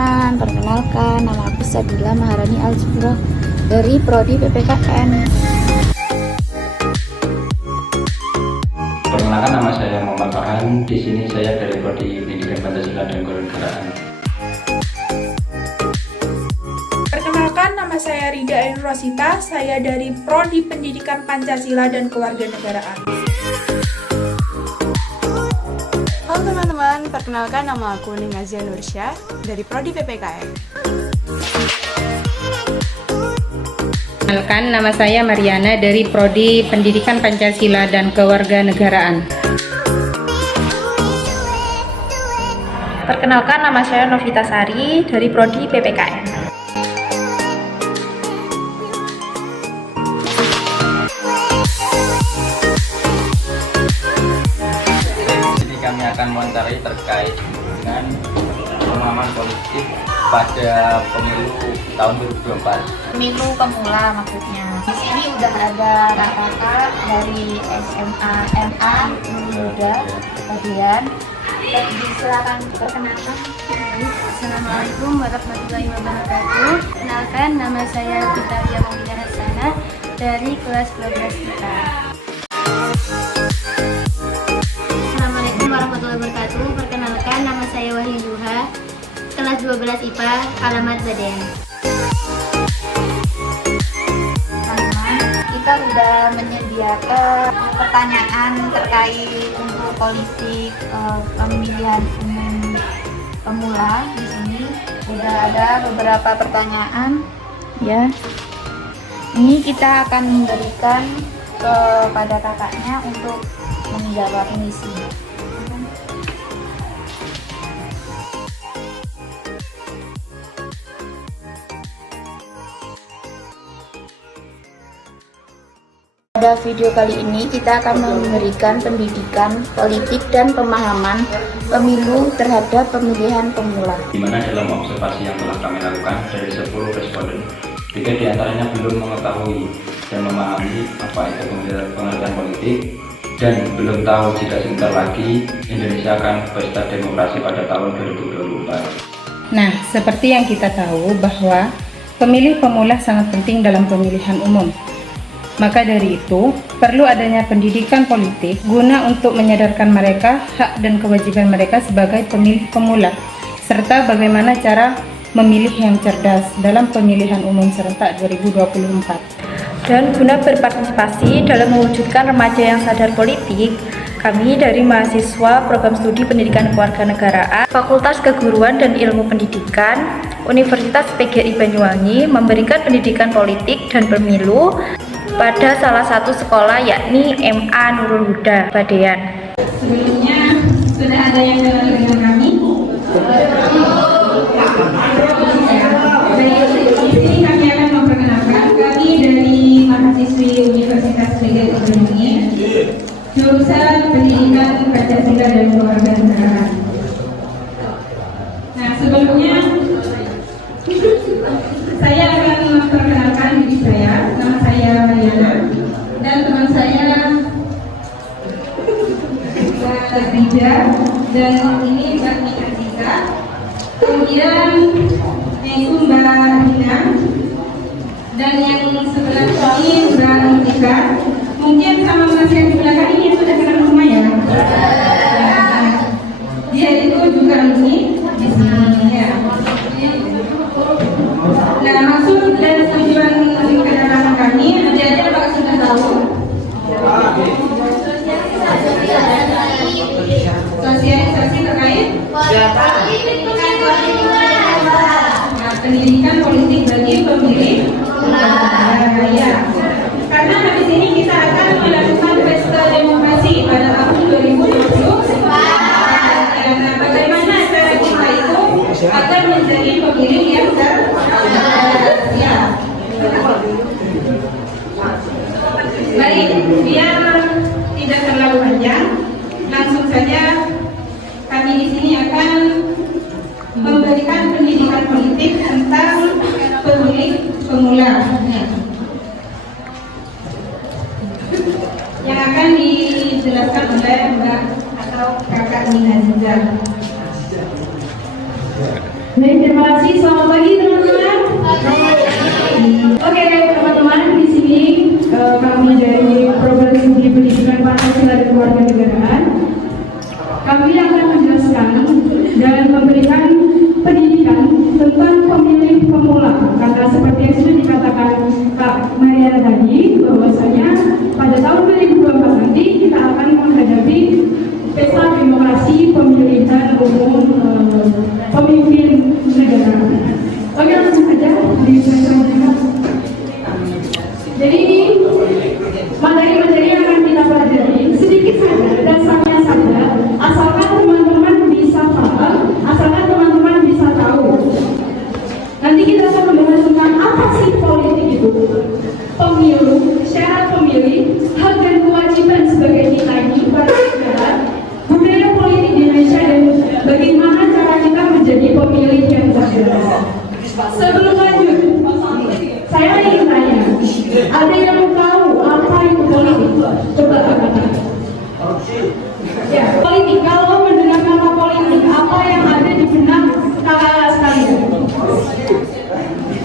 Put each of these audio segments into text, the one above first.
teman-teman, perkenalkan nama aku Sadila Maharani Alzura dari Prodi PPKN. Perkenalkan, nama saya Muhammad Farhan. Di sini saya dari Prodi Pendidikan Pancasila dan Kewarganegaraan. Perkenalkan, nama saya Rida Ainur Rosita. Saya dari Prodi Pendidikan Pancasila dan Kewarganegaraan. Halo teman-teman, perkenalkan nama aku Ningazia Nursyah dari Prodi PPKN. Perkenalkan, nama saya Mariana dari Prodi Pendidikan Pancasila dan Kewarganegaraan. Perkenalkan, nama saya Novita Sari dari Prodi PPKN. Jadi kami akan mewawancarai terkait dengan pemahaman politik pada pemilu tahun 2024. Pemilu pemula maksudnya. Di sini udah ada kakak dari SMA MA Muda Bagian. Silakan perkenalkan. Assalamualaikum warahmatullahi wabarakatuh. Kenalkan, nama saya Vitaria Maulidah Hassana dari kelas 12 IPA. Assalamualaikum warahmatullahi wabarakatuh. Perkenalkan, nama saya Wahyu Yuha, kelas 12 IPA, alamat Baden. Kita sudah menyediakan pertanyaan terkait untuk politik pemilihan umum pemula. Di sini sudah ada beberapa pertanyaan ya. Ini kita akan memberikan kepada kakaknya untuk menjawab misi. Pada video kali ini kita akan memberikan pendidikan politik dan pemahaman pemilu terhadap pemilihan pemula. Di mana dalam observasi yang telah kami lakukan dari 10 responden, 3 diantaranya belum mengetahui dan memahami apa itu pengertian politik dan belum tahu jika sebentar lagi Indonesia akan pesta demokrasi pada tahun 2024. Nah, seperti yang kita tahu bahwa pemilih pemula sangat penting dalam pemilihan umum. Maka dari itu, perlu adanya pendidikan politik guna untuk menyadarkan mereka hak dan kewajiban mereka sebagai pemilih pemula, serta bagaimana cara memilih yang cerdas dalam pemilihan umum serentak 2024. Dan guna berpartisipasi dalam mewujudkan remaja yang sadar politik, kami dari mahasiswa Program Studi Pendidikan Kewarganegaraan, Fakultas Keguruan dan Ilmu Pendidikan, Universitas PGRI Banyuwangi memberikan pendidikan politik dan pemilu pada salah satu sekolah yakni MA Nurul Huda, Badean. Sebelumnya sudah ada yang kenal dengan kami. Dari sini kami akan memperkenalkan kami dari mahasiswi Universitas PGRI Banyuwangi, jurusan Pendidikan Pancasila dan Kewarganegaraan. Nah, sebelumnya saya akan memperkenalkan diri saya. Nama saya Mariana dan teman saya Mbak Rida, dan ini Mbak Nika Tika. Kemudian yaitu Mbak Rina, dan yang sebelah sini Mbak Nika. Mungkin sama Mas yang di belakang ini sudah kenal semua ya. Dia itu juga ini di sini ya. Nah, maksud dan tujuan kedatangan kami, adik-adik Pak sudah tahu. Sosialisasi terkait pendidikan politik bagi pemilih. Ya. Karena habis ini kita akan melakukan pesta demokrasi pada tahun 2020. Nah, bagaimana cara kita itu agar menjadi pemilih yang ya. Baik, biar tidak terlalu panjang, langsung saja kami di sini akan memberikan pendidikan politik tentang pemilih pemula. Yang akan dijelaskan oleh Mbak atau Kakak Nina Ziza. Baik, terima kasih. Selamat pagi teman-teman. Oke, teman-teman, di sini kami dari Program Studi Pendidikan Pancasila dan Kewarganegaraan. Kami akan menjelaskan dan memberikan pendidikan tentang pemilih pemula. Karena seperti yang sudah dikatakan Kak Mariana tadi, bahwasanya pada tahun 2024 nanti kita akan menghadapi pesta demokrasi pemilihan umum pemimpin negara. Oke, langsung saja di slide selanjutnya. Jadi ini materi-materi yang akan kita pelajari sedikit saja, dasarnya saja, asalkan teman-teman bisa paham, asalkan teman-teman bisa tahu. Nanti kita akan membahas tentang apa sih politik itu, pemilu, syarat pemilih, hak dan kewajiban sebagai kita ini pada negara, budaya politik di Indonesia, dan bagaimana cara kita menjadi pemilih yang cerdas. Sebelum lanjut, saya ingin tanya, ada yang tahu apa itu politik? Coba katakan. Ya, politik. Kalau mendengar kata politik, apa yang ada di benak kakak sekalian?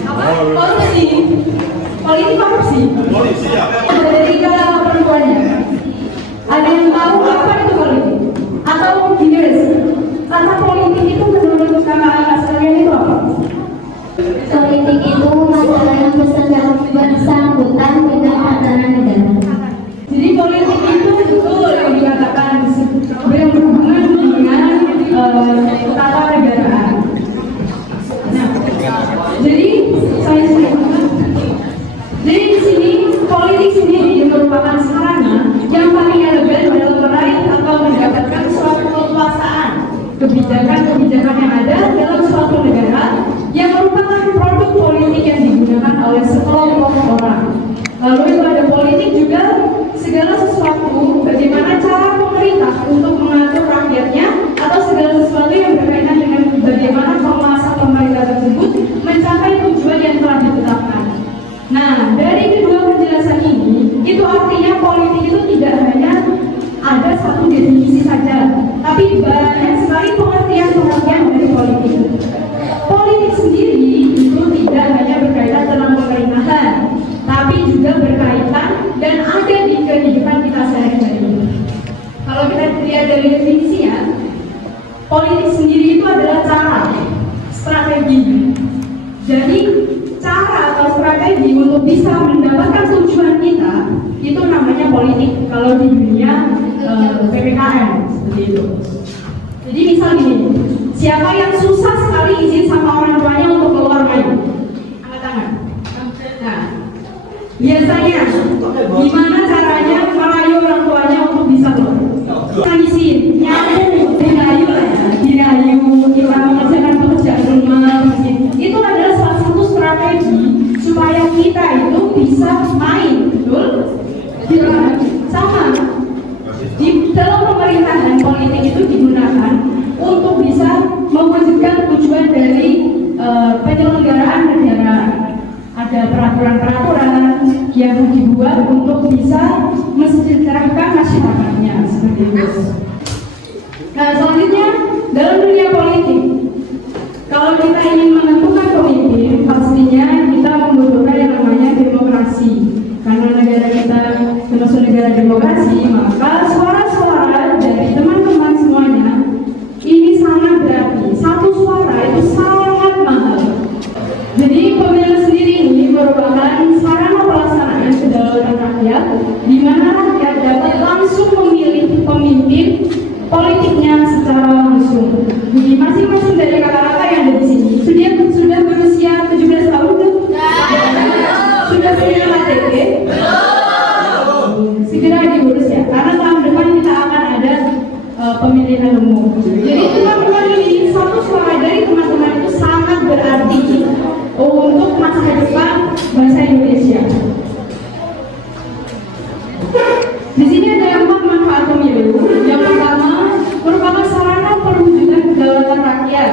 Apa? Korupsi. Politik korupsi. Dari kata perempuannya. Ada yang tahu apa itu politik? Atau gini guys, kata politik itu menurut kakak sekalian itu apa? Politik itu masalah yang bersangkutan dengan tatanan negara. Jadi politik itu betul yang dikatakan berhubungan dengan tata negaraan. Nah, jadi saya jadi di sini politik sendiri merupakan sarana yang paling elegan dalam meraih atau mendapatkan suatu kekuasaan, kebijakan-kebijakan yang ada dalam suatu negara yang merupakan produk politik yang digunakan oleh sekelompok orang. Lalu itu ada politik juga segala sesuatu, bagaimana cara pemerintah untuk mengatur rakyatnya, atau segala sesuatu yang berkaitan dengan bagaimana penguasa pemerintah tersebut mencapai tujuan yang telah ditetapkan. Nah, dari kedua penjelasan ini, itu artinya politik itu tidak hanya ada satu definisi saja, tapi banyak sekali pengertian-pengertian dari politik. Politik sendiri itu tidak hanya berkaitan dengan pemerintahan, tapi juga berkaitan dan ada di kehidupan kita sehari-hari. Kalau kita lihat dari definisinya, politik sendiri itu adalah cara, strategi. Jadi cara atau strategi untuk bisa mendapatkan tujuan kita itu namanya politik. Kalau di dunia PPKM seperti itu. Jadi misal gini, siapa yang susah sekali izin sama orang tuanya untuk keluar main? Angkat tangan. Nah, biasanya gimana caranya merayu orang tuanya untuk bisa keluar? Izin, nyambung, dirayu, kita mengerjakan pekerjaan rumah, itu adalah salah satu strategi supaya kita itu bisa main, betul? Sama. Di dalam pemerintahan, politik itu digunakan untuk bisa mewujudkan tujuan dari penyelenggaraan negara. Ada peraturan-peraturan yang dibuat untuk bisa mensejahterakan masyarakatnya seperti itu. Nah, selanjutnya dalam dunia politik, kalau kita ingin menentukan pemimpin, pastinya kita membutuhkan yang namanya demokrasi. Karena negara kita termasuk negara demokrasi, maka suara-suara dari teman-teman semuanya ini sangat berarti. Satu suara itu sangat mahal. Jadi pemilu sendiri ini merupakan sarana pelaksanaan kedaulatan rakyat, di mana rakyat dapat langsung memilih pemimpin politiknya secara langsung. Jadi masing-masing dari kakak-kakak yang ada di sini sudah berusia 17 tahun tuh? Sudah punya KTP? Segera diurus ya, karena tahun depan kita akan ada pemilihan umum. Jadi teman-teman ini, satu suara dari teman-teman itu sangat berarti untuk masa depan bangsa Indonesia. Di sini ada 4 manfaat pemilu. Yang pertama, merupakan sarana perwujudan kedaulatan rakyat.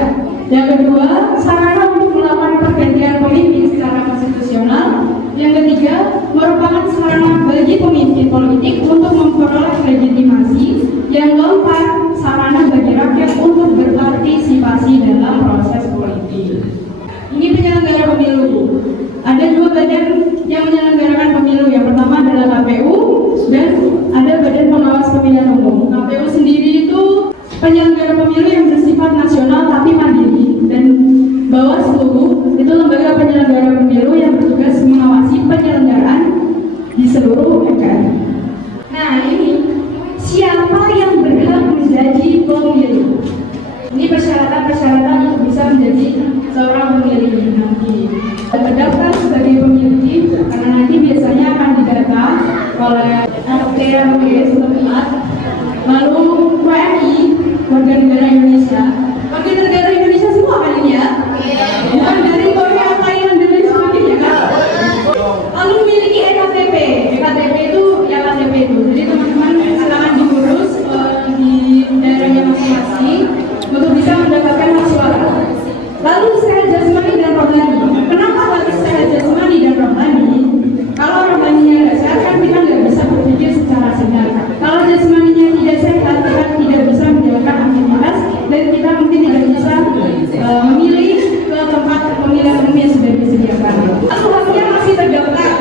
Yang kedua, sarana untuk melakukan pergantian pemimpin secara konstitusional. Yang ketiga, merupakan sarana bagi pemimpin politik untuk memperoleh legitimasi. Yang keempat, sarana bagi rakyat untuk berpartisipasi Bawaslu itu lembaga penyelenggara pemilu yang bertugas mengawasi penyelenggaraan di seluruh NKRI. Nah, ini siapa yang berhak menjadi pemilih? Ini persyaratan-persyaratan untuk bisa menjadi seorang pemilih nanti. Terdaftar sebagai pemilih karena nanti biasanya akan didata oleh RT/RW setempat, lalu WNI, warga negara Indonesia. Warga negara Indonesia semua kan ini ya? Bukan dari Korea, Thailand, dan lain sebagainya kan? Lalu memiliki EKTP. EKTP itu ya KTP itu. Jadi teman-teman silakan diurus di daerahnya masing-masing untuk bisa mendapatkan hak suara. Lalu sehat jasmani dan rohani. Kenapa harus sehat jasmani dan rohani? Kalau rohaninya tidak sehat kan kita nggak bisa berpikir secara sehat. Kalau jasmaninya tidak sehat, kita tidak bisa menjalankan aktivitas dan kita mungkin tidak bisa memilih ke tempat pemilihan umum yang sudah disediakan. Lalu haknya masih terdaftar.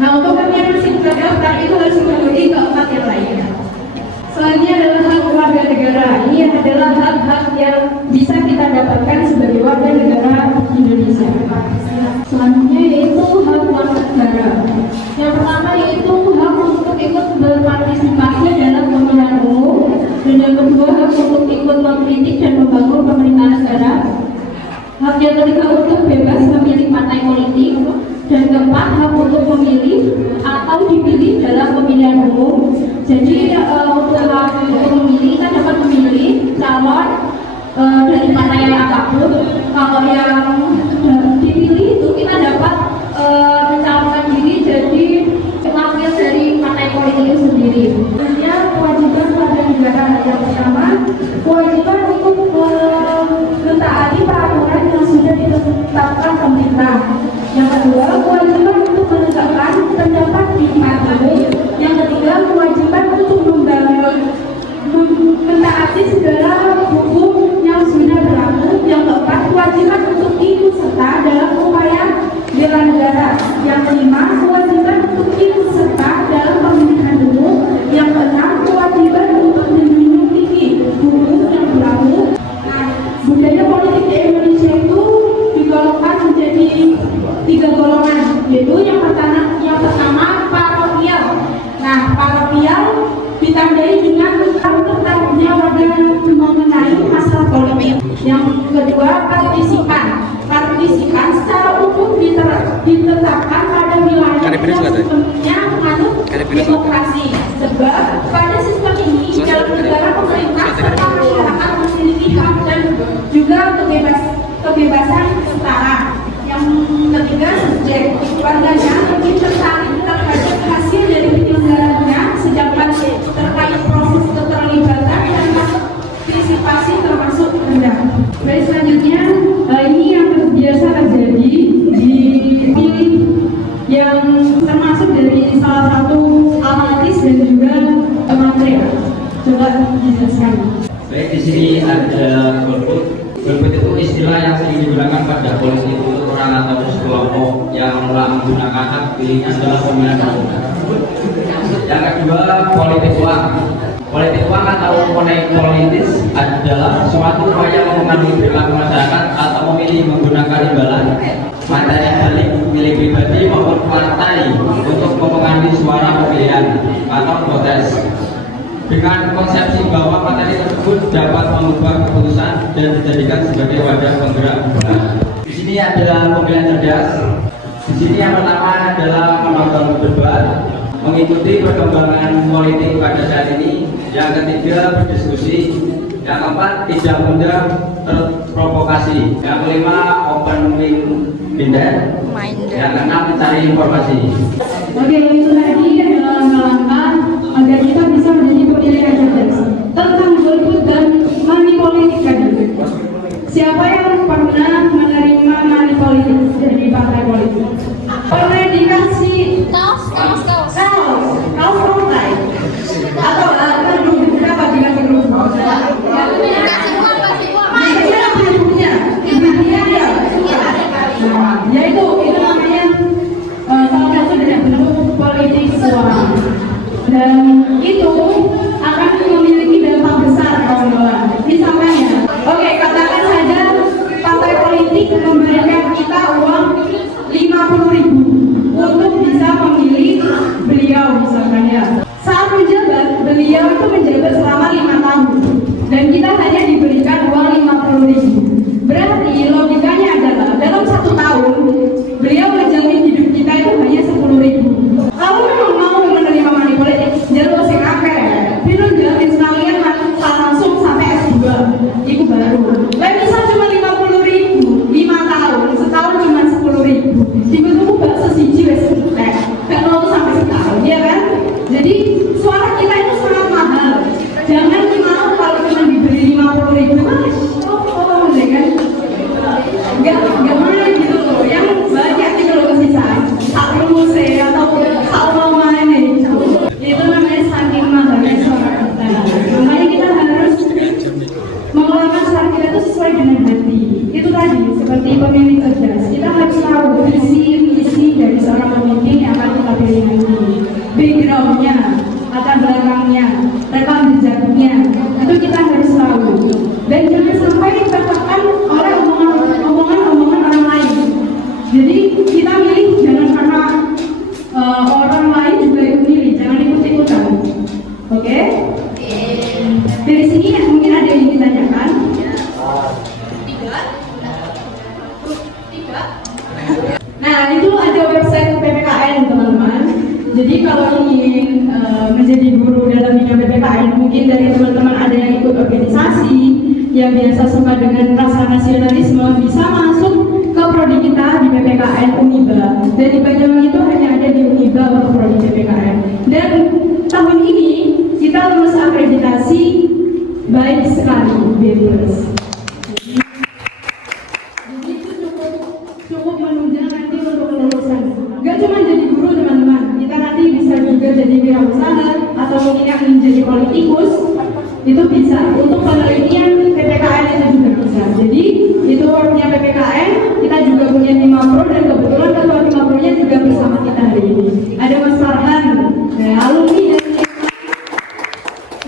Nah, untuk hak yang masih terdaftar itu harus mengikuti keempat yang lainnya. Selanjutnya adalah hak warga negara. Ini adalah hak-hak yang bisa kita dapatkan sebagai warga negara Indonesia. Selanjutnya yaitu hak warga negara. Yang pertama yaitu hak untuk ikut berpartisipasi dalam pemilihan umum, dan yang kedua hak untuk ikut mengkritik dan membangun pemerintahan negara. Hak yang ketiga untuk bebas memilih partai politik, dan keempat hak untuk memilih atau dipilih dalam pemilihan umum. Jadi untuk hak untuk memilih kita dapat memilih calon dari partai apapun. Kalau yang dipilih itu kita dapat mencalonkan diri jadi wakil dari partai politik itu sendiri. Selanjutnya kewajiban warga negara. Yang pertama kewajiban untuk mentaati peraturan yang sudah ditetapkan pemerintah. Yang kedua kewajiban untuk menegakkan pendapat di partai. Yang ketiga kewajiban untuk mentaati segala hukum yang sudah berlaku. Yang keempat kewajiban untuk ikut serta dalam upaya bela negara. Yang kelima kewajiban untuk ikut serta dalam pemilihan umum. Yang keenam kewajiban untuk menjunjung tinggi hukum yang berlaku. Nah, budaya politik di Indonesia itu digolongkan menjadi 3 golongan, yaitu yang pertama parokial. Nah, parokial ditandai dengan tertahunya warga mengenai masalah politik. Yang kedua partisipan. Partisipan secara umum ditetapkan pada wilayah yang sepenuhnya menganut demokrasi. Sebab pada sistem ini dalam negara pemerintah serta masyarakat memiliki hak dan juga kebebasan setara. Yang ketiga subjek, warganya lebih tertarik terhadap hasil dari penyelenggaranya, sedangkan terkait proses keterlibatan dan partisipasi termasuk rendah. Baik, selanjutnya ini yang biasa terjadi di pilih yang termasuk dari salah satu almatis dan juga material. Coba dijelaskan. Baik, di sini ada golput. Golput itu istilah yang sering digunakan pada polisi untuk orang atau sekelompok yang menggunakan hak pilihnya dalam pemilihan umum. Yang kedua, politik uang. Politik uang atau money politis adalah suatu upaya mempengaruhi perilaku masyarakat atau memilih menggunakan imbalan materi balik milik pribadi maupun partai untuk mempengaruhi suara pemilihan atau protes. Dengan konsepsi bahwa materi tersebut dapat mengubah keputusan dan dijadikan sebagai wadah penggerak. Di sini adalah pemilihan cerdas. Di sini yang pertama adalah menonton debat, mengikuti perkembangan politik pada saat ini. Yang ketiga berdiskusi. Yang keempat tidak mudah terprovokasi. Yang kelima open minded. Yang keenam mencari informasi. Oke, itu tadi adalah langkah agar kita bisa menjadi pemilih yang cerdas. Tentang golput dan money politik tadi. Siapa yang pernah menerima money politik dari partai politik? Pernah dikasih kaos partai atau kerudung? Kenapa dikasih kerudung? Ya itu namanya salah satu dari bentuk politik suara, dan itu akan memiliki dampak besar kawan-kawan. Misalnya, oke, katakan saja partai untuk bisa memilih beliau misalkan ya. Saat menjabat, beliau itu menjabat selama 5 tahun dan kita hanya diberikan uang 50.000. Berarti logikanya adalah dalam 1 tahun beliau menjalani hidup kita itu hanya 10.000. Kalau memang mau menerima money politik, jalur sing akeh. Pinun jalin sekalian langsung sampai S2. Itu baru. Lah misal cuma 50.000, 5 tahun, setahun cuma 10.000. Tiba-tiba bakso siji wis entek. Gak mau sampai setahun, ya kan? Jadi suara kita itu sangat mahal. Jangan mau kalau cuma diberi 50.000 ya kan? Gak main gitu loh. Yang banyak gitu loh sisa. Tak perlu saya atau tak mau main itu. Itu namanya saking mahalnya suara kita. Makanya kita harus mengelola suara kita itu sesuai dengan hati. Itu tadi seperti pemilih cerdas. Kita harus tahu visi misi dari seorang pemimpin yang akan kita pilih nanti. Backgroundnya, latar belakangnya, rekam jejaknya, itu kita harus tahu. Dan jangan sampai tertekan oleh omongan orang lain. Jadi kita milih jangan karena orang lain juga ikut milih, jangan ikut-ikutan. Oke? Dari sini mungkin ada yang ditanyakan. Nah, itu ada website PPKN teman-teman. Jadi kalau ingin menjadi guru dalam bidang PPKN, mungkin dari teman-teman ada yang ikut organisasi, yang biasa suka dengan rasa nasionalisme, bisa masuk ke prodi kita di PPKN Uniba. Dan di Banyuwangi itu hanya ada di Uniba untuk prodi PPKN. Dan tahun ini kita lulus akreditasi baik sekali, B+. Jadi itu cukup menunjang nanti untuk kelulusan. Gak cuma jadi guru teman-teman, kita nanti bisa juga jadi wirausaha atau mungkin yang menjadi politikus, itu bisa. Untuk penelitian PPKN itu juga bisa. Jadi itu worknya PPKN, kita juga punya 5 pro dan kebetulan ketua 5 pro-nya juga bersama kita hari ini. Ada Mas Farhan, alumni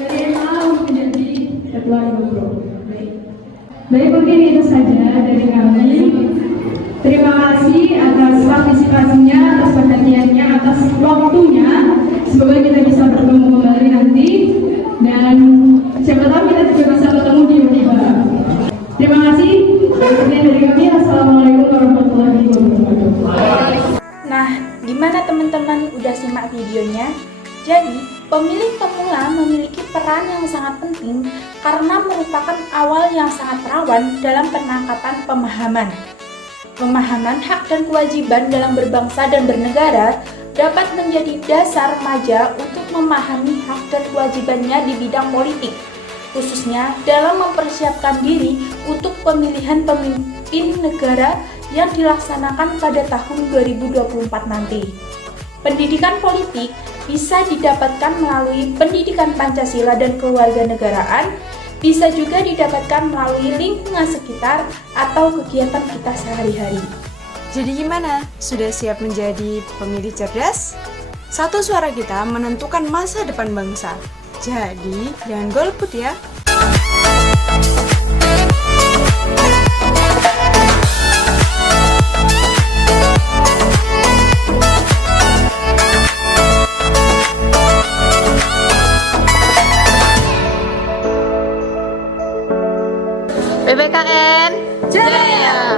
dari SMA menjadi ketua 5 pro. Baik, mungkin itu saja dari kami. Terima kasih atas partisipasinya, atas perhatiannya, atas waktunya. Semoga kita bisa bertemu kembali nanti dan siapa tahu kita juga bisa bertemu di Uniba. Terima kasih. Sekian dari kami. Assalamualaikum warahmatullahi wabarakatuh. Nah, gimana teman-teman udah simak videonya? Jadi, pemilih pemula memiliki peran yang sangat penting karena merupakan awal yang sangat rawan dalam penangkapan pemahaman. Pemahaman hak dan kewajiban dalam berbangsa dan bernegara dapat menjadi dasar remaja untuk memahami hak dan kewajibannya di bidang politik, khususnya dalam mempersiapkan diri untuk pemilihan pemimpin negara yang dilaksanakan pada tahun 2024 nanti. Pendidikan politik bisa didapatkan melalui pendidikan Pancasila dan kewarganegaraan, bisa juga didapatkan melalui lingkungan sekitar atau kegiatan kita sehari-hari. Jadi gimana? Sudah siap menjadi pemilih cerdas? Satu suara kita menentukan masa depan bangsa. Jadi, jangan golput ya. PPKN Jaya!